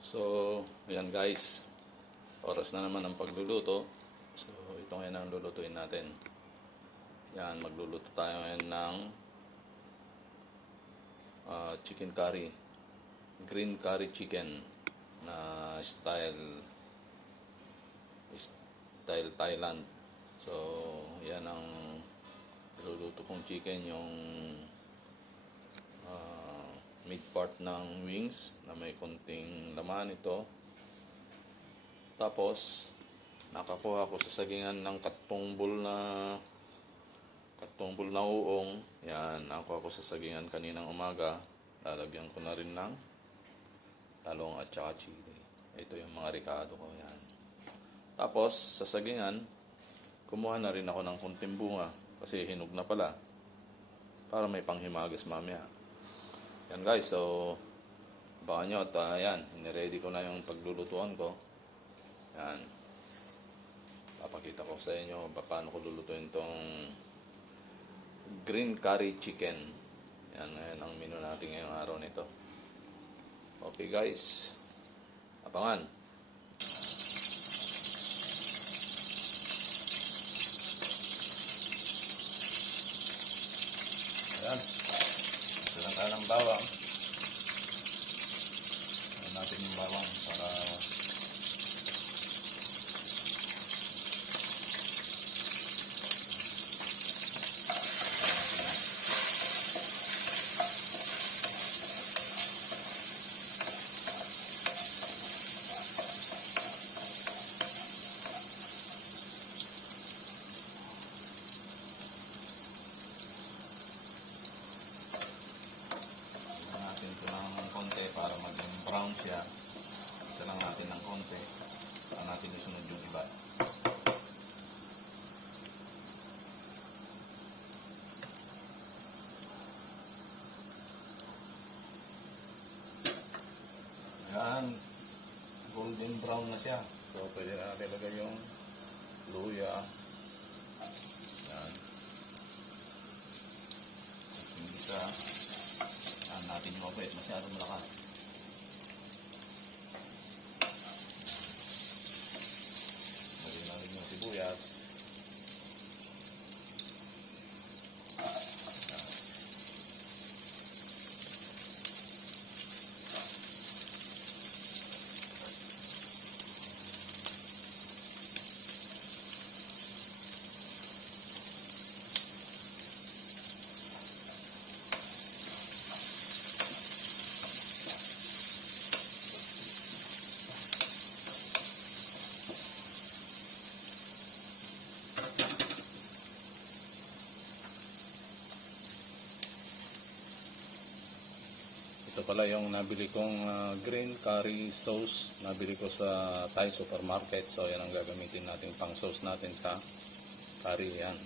So, ayan guys. Oras na naman ang pagluluto. So, ito ngayon ang lulutuin natin. Yan, magluluto tayo ngayon ng chicken curry. Green curry chicken na style Thailand. So, yan ang luluto kong chicken, yung mid part ng wings na may konting laman ito. Tapos nakakuha ko sa sagingan ng katumbol na uong. Yan, nakakuha ko sa sagingan kaninang umaga. Lalagyan ko na rin ng talong at saka chili. Ito yung mga ricado ko. Yan. Tapos sa sagingan, kumuha na rin ako ng konting bunga kasi hinog na pala para may panghimagas mamaya. Yan guys, so baka nyo at yan, niready ko na yung paglulutuan ko. Yan, papakita ko sa inyo paano ko lulutuin tong green curry chicken. Yan, ngayon ang menu natin ngayong araw nito. Okay guys, abangan. Ayan, ito lang tayo ng bawang. Ayan natin yung bawang para para maging brown siya. Isa lang natin ng konti para natin isunod yung iba. Ayan, golden brown na siya. So pwede na natin ilagay yung luya. Ayan, hindi siya natin yung mabait, masyadong malakas. Lagyan natin yung sibuyas. Ito pala yung nabili kong green curry sauce. Nabili ko sa Thai supermarket. So yan ang gagamitin natin pang sauce natin sa curry. Yan,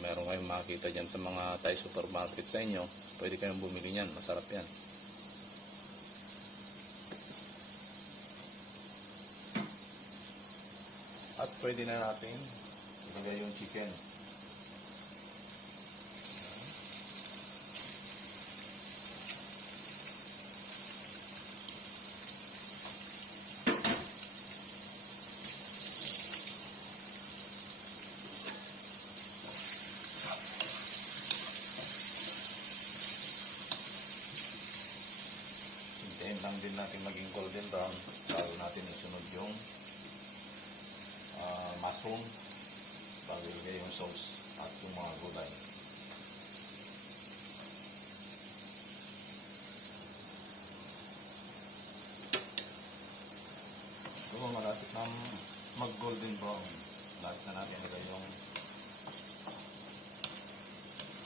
meron kayong makita dyan sa mga Thai supermarket sa inyo. Pwede kayong bumili nyan. Masarap yan. At pwede na natin ilagay yung chicken. Hintayin lang din natin maging golden brown bago natin isunod yung mushroom, bago ilagay yung sauce at yung mga gulay. So malapit na mag golden brown, lapit na natin ilagay yung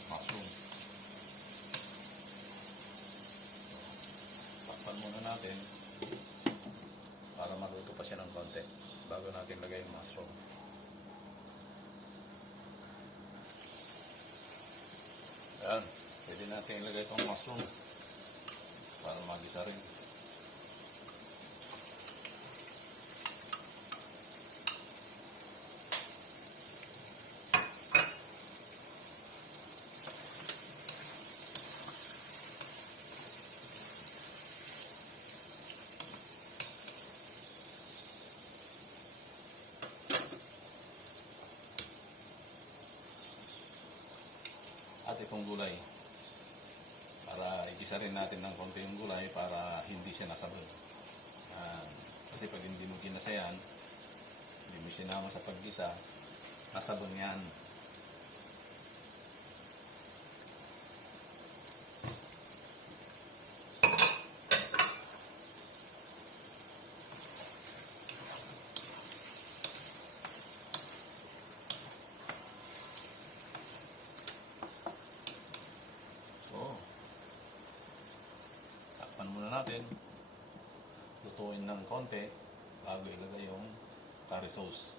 mushroom. Takpan muna natin para maluto pa siya ng konti bago natin lagay yung mushroom. Ayan, pwede natin ilagay itong mushroom para magisa rin. lahat itong gulay. Para igisa rin natin ng konti yung gulay para hindi siya nasabog. Kasi pag hindi mo ginasa yan, hindi mo sinama sa paggisa, nasabog yan. Takpan muna natin, lutuin ng konti bago ilagay yung curry sauce.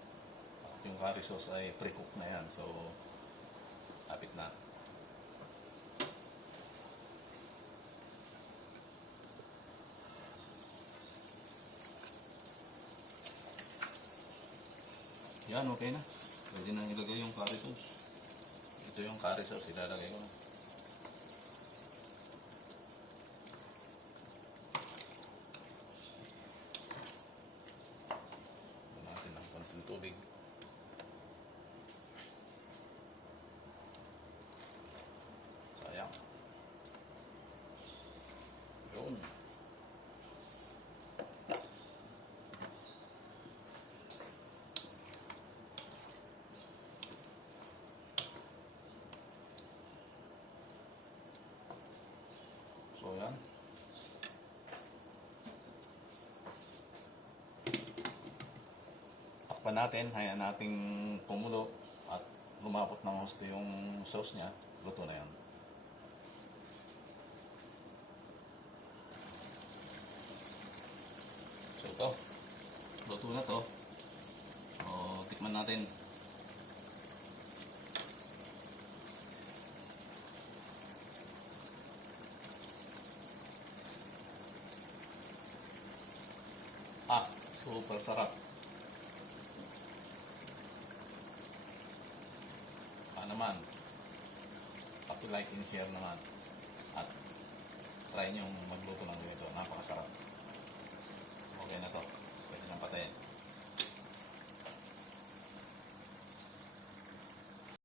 At yung curry sauce ay pre-cook na yan, so lapit na. Yan, okay na. Pwede nang ilagay yung curry sauce. Ito yung curry sauce, ilalagay ko na. Tubig. Sayang. Yun. So yan. Takpan natin, hayaan nating kumulo at lumapot ng husto yung sauce niya, luto na yan. So ito, luto na to. So, tikman natin. Super sarap. Naman, paki-like and share naman at try nyo magluto ng ganito, napakasarap. Okay na to, pwede nang patayin.